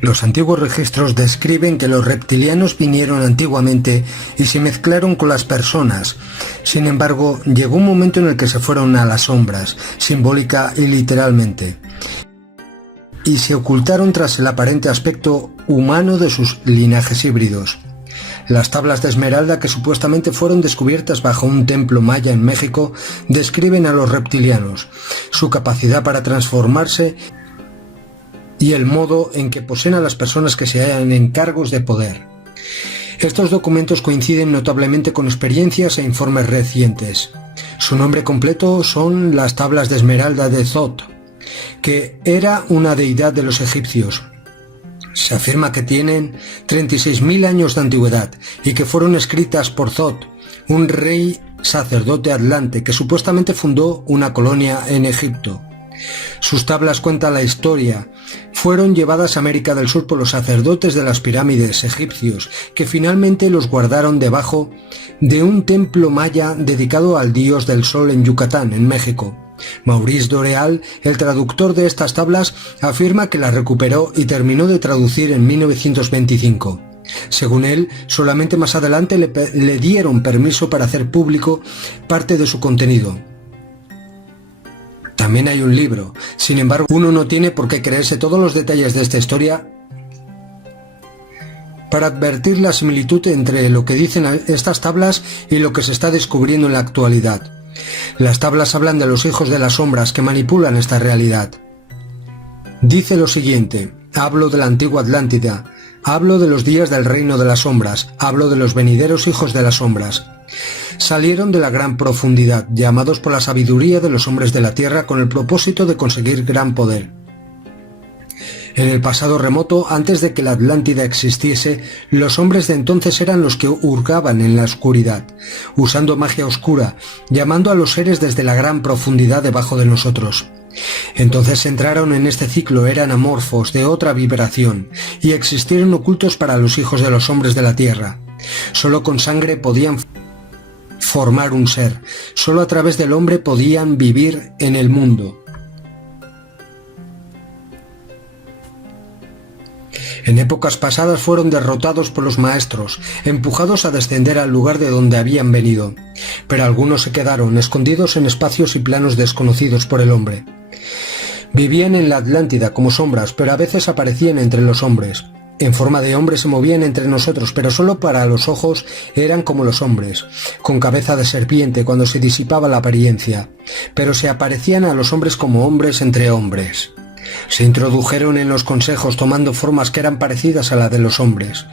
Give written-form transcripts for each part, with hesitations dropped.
Los antiguos registros describen que los reptilianos vinieron antiguamente y se mezclaron con las personas. Sin embargo, llegó un momento en el que se fueron a las sombras, simbólica y literalmente, y se ocultaron tras el aparente aspecto humano de sus linajes híbridos. Las tablas de esmeralda, que supuestamente fueron descubiertas bajo un templo maya en México, describen a los reptilianos, su capacidad para transformarse y el modo en que poseen a las personas que se hallan en cargos de poder. Estos documentos coinciden notablemente con experiencias e informes recientes. Su nombre completo son las tablas de esmeralda de Thoth, que era una deidad de los egipcios. Se afirma que tienen 36.000 años de antigüedad y que fueron escritas por Thoth, un rey sacerdote atlante que supuestamente fundó una colonia en Egipto. Sus tablas cuentan la historia. Fueron llevadas a América del Sur por los sacerdotes de las pirámides egipcios, que finalmente los guardaron debajo de un templo maya dedicado al dios del sol en Yucatán, en México. Maurice Doreal, el traductor de estas tablas, afirma que las recuperó y terminó de traducir en 1925. Según él, solamente más adelante le dieron permiso para hacer público parte de su contenido. También hay un libro. Sin embargo, uno no tiene por qué creerse todos los detalles de esta historia para advertir la similitud entre lo que dicen estas tablas y lo que se está descubriendo en la actualidad. Las tablas hablan de los hijos de las sombras que manipulan esta realidad. Dice lo siguiente: hablo de la antigua Atlántida, hablo de los días del reino de las sombras, hablo de los venideros hijos de las sombras. Salieron de la gran profundidad, llamados por la sabiduría de los hombres de la tierra con el propósito de conseguir gran poder. En el pasado remoto, antes de que la Atlántida existiese, los hombres de entonces eran los que hurgaban en la oscuridad, usando magia oscura, llamando a los seres desde la gran profundidad debajo de nosotros. Entonces entraron en este ciclo, eran amorfos, de otra vibración, y existieron ocultos para los hijos de los hombres de la tierra. Solo con sangre podían formar un ser, solo a través del hombre podían vivir en el mundo. En épocas pasadas fueron derrotados por los maestros, empujados a descender al lugar de donde habían venido, pero algunos se quedaron escondidos en espacios y planos desconocidos por el hombre. Vivían en la Atlántida como sombras, pero a veces aparecían entre los hombres. En forma de hombres se movían entre nosotros, pero solo para los ojos eran como los hombres, con cabeza de serpiente cuando se disipaba la apariencia, pero se aparecían a los hombres como hombres entre hombres. Se introdujeron en los consejos tomando formas que eran parecidas a la de los hombres,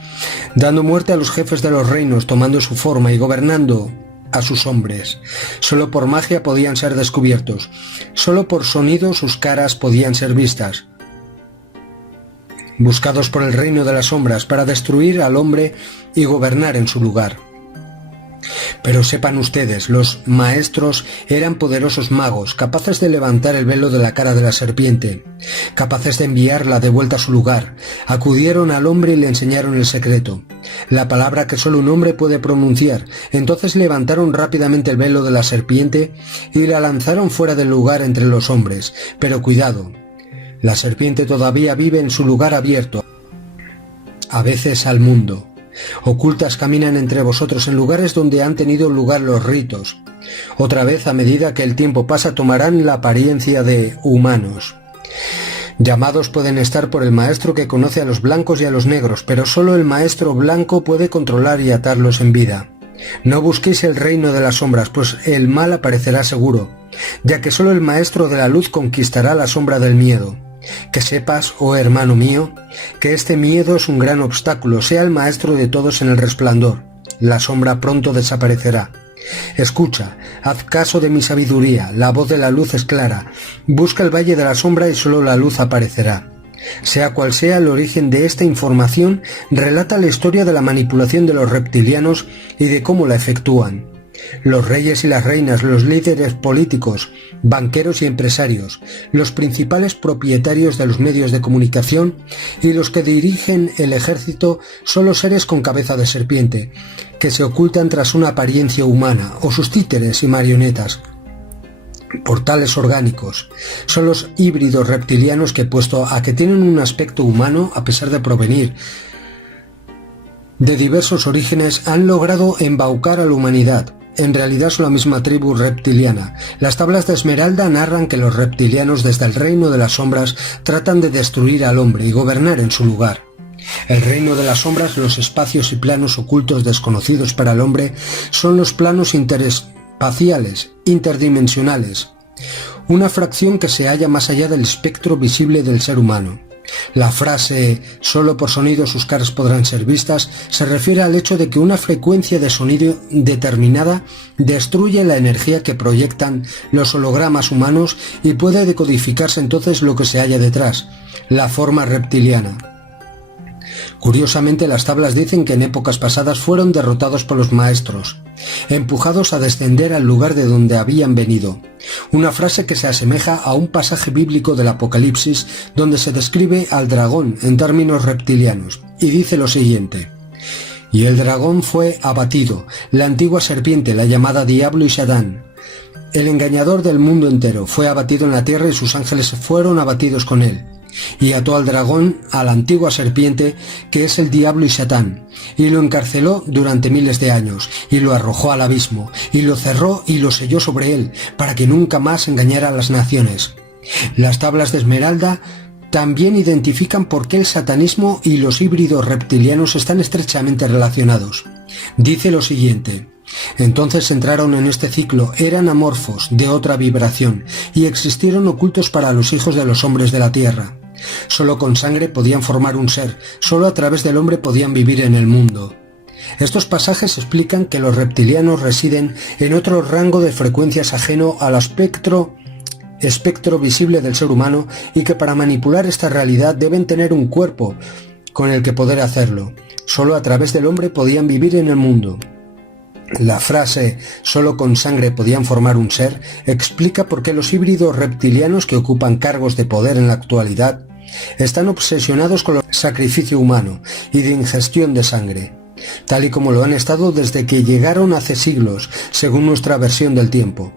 dando muerte a los jefes de los reinos tomando su forma y gobernando a sus hombres. Solo por magia podían ser descubiertos, solo por sonido sus caras podían ser vistas. Buscados por el reino de las sombras para destruir al hombre y gobernar en su lugar. Pero sepan ustedes, los maestros eran poderosos magos, capaces de levantar el velo de la cara de la serpiente, capaces de enviarla de vuelta a su lugar. Acudieron al hombre y le enseñaron el secreto, la palabra que solo un hombre puede pronunciar. Entonces levantaron rápidamente el velo de la serpiente y la lanzaron fuera del lugar entre los hombres. Pero cuidado, la serpiente todavía vive en su lugar abierto, a veces al mundo. Ocultas caminan entre vosotros en lugares donde han tenido lugar los ritos. Otra vez, a medida que el tiempo pasa, tomarán la apariencia de humanos. Llamados pueden estar por el maestro que conoce a los blancos y a los negros, pero solo el maestro blanco puede controlar y atarlos en vida. No busquéis el reino de las sombras, pues el mal aparecerá seguro, ya que solo el maestro de la luz conquistará la sombra del miedo. Que sepas, oh hermano mío, que este miedo es un gran obstáculo. Sea el maestro de todos en el resplandor. La sombra pronto desaparecerá. Escucha, haz caso de mi sabiduría, la voz de la luz es clara. Busca el valle de la sombra y solo la luz aparecerá. Sea cual sea el origen de esta información, relata la historia de la manipulación de los reptilianos y de cómo la efectúan. Los reyes y las reinas, los líderes políticos, banqueros y empresarios, los principales propietarios de los medios de comunicación y los que dirigen el ejército son los seres con cabeza de serpiente, que se ocultan tras una apariencia humana, o sus títeres y marionetas. portales orgánicos. Son los híbridos reptilianos que, puesto a que tienen un aspecto humano, a pesar de provenir de diversos orígenes, han logrado embaucar a la humanidad. En realidad son la misma tribu reptiliana. Las tablas de Esmeralda narran que los reptilianos desde el reino de las sombras tratan de destruir al hombre y gobernar en su lugar. El reino de las sombras, los espacios y planos ocultos desconocidos para el hombre, son los planos interespaciales, interdimensionales, una fracción que se halla más allá del espectro visible del ser humano. La frase «solo por sonido sus caras podrán ser vistas» se refiere al hecho de que una frecuencia de sonido determinada destruye la energía que proyectan los hologramas humanos y puede decodificarse entonces lo que se halla detrás, la forma reptiliana. Curiosamente, las tablas dicen que en épocas pasadas fueron derrotados por los maestros, empujados a descender al lugar de donde habían venido. Una frase que se asemeja a un pasaje bíblico del Apocalipsis donde se describe al dragón en términos reptilianos, y dice lo siguiente: «Y el dragón fue abatido, la antigua serpiente, la llamada Diablo y Satán, el engañador del mundo entero, fue abatido en la tierra y sus ángeles fueron abatidos con él. Y ató al dragón, a la antigua serpiente, que es el diablo y Satán, y lo encarceló durante miles de años, y lo arrojó al abismo, y lo cerró y lo selló sobre él, para que nunca más engañara a las naciones». Las tablas de Esmeralda también identifican por qué el satanismo y los híbridos reptilianos están estrechamente relacionados. Dice lo siguiente: «Entonces entraron en este ciclo, eran amorfos, de otra vibración, y existieron ocultos para los hijos de los hombres de la tierra. Solo con sangre podían formar un ser, solo a través del hombre podían vivir en el mundo». Estos pasajes explican que los reptilianos residen en otro rango de frecuencias ajeno al espectro visible del ser humano y que para manipular esta realidad deben tener un cuerpo con el que poder hacerlo. Solo a través del hombre podían vivir en el mundo. La frase «solo con sangre podían formar un ser» explica por qué los híbridos reptilianos que ocupan cargos de poder en la actualidad están obsesionados con el sacrificio humano y de ingestión de sangre, tal y como lo han estado desde que llegaron hace siglos, según nuestra versión del tiempo.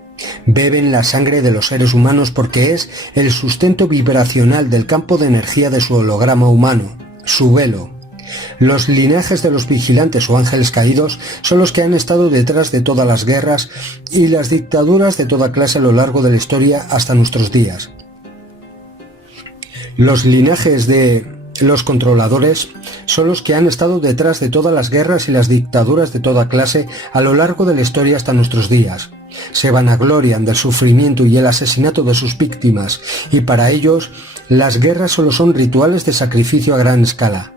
Beben la sangre de los seres humanos porque es el sustento vibracional del campo de energía de su holograma humano, su velo. Los linajes de los vigilantes o ángeles caídos son los que han estado detrás de todas las guerras y las dictaduras de toda clase a lo largo de la historia hasta nuestros días. Los linajes de los controladores son los que han estado detrás de todas las guerras y las dictaduras de toda clase a lo largo de la historia hasta nuestros días. Se vanaglorian del sufrimiento y el asesinato de sus víctimas, y para ellos las guerras solo son rituales de sacrificio a gran escala.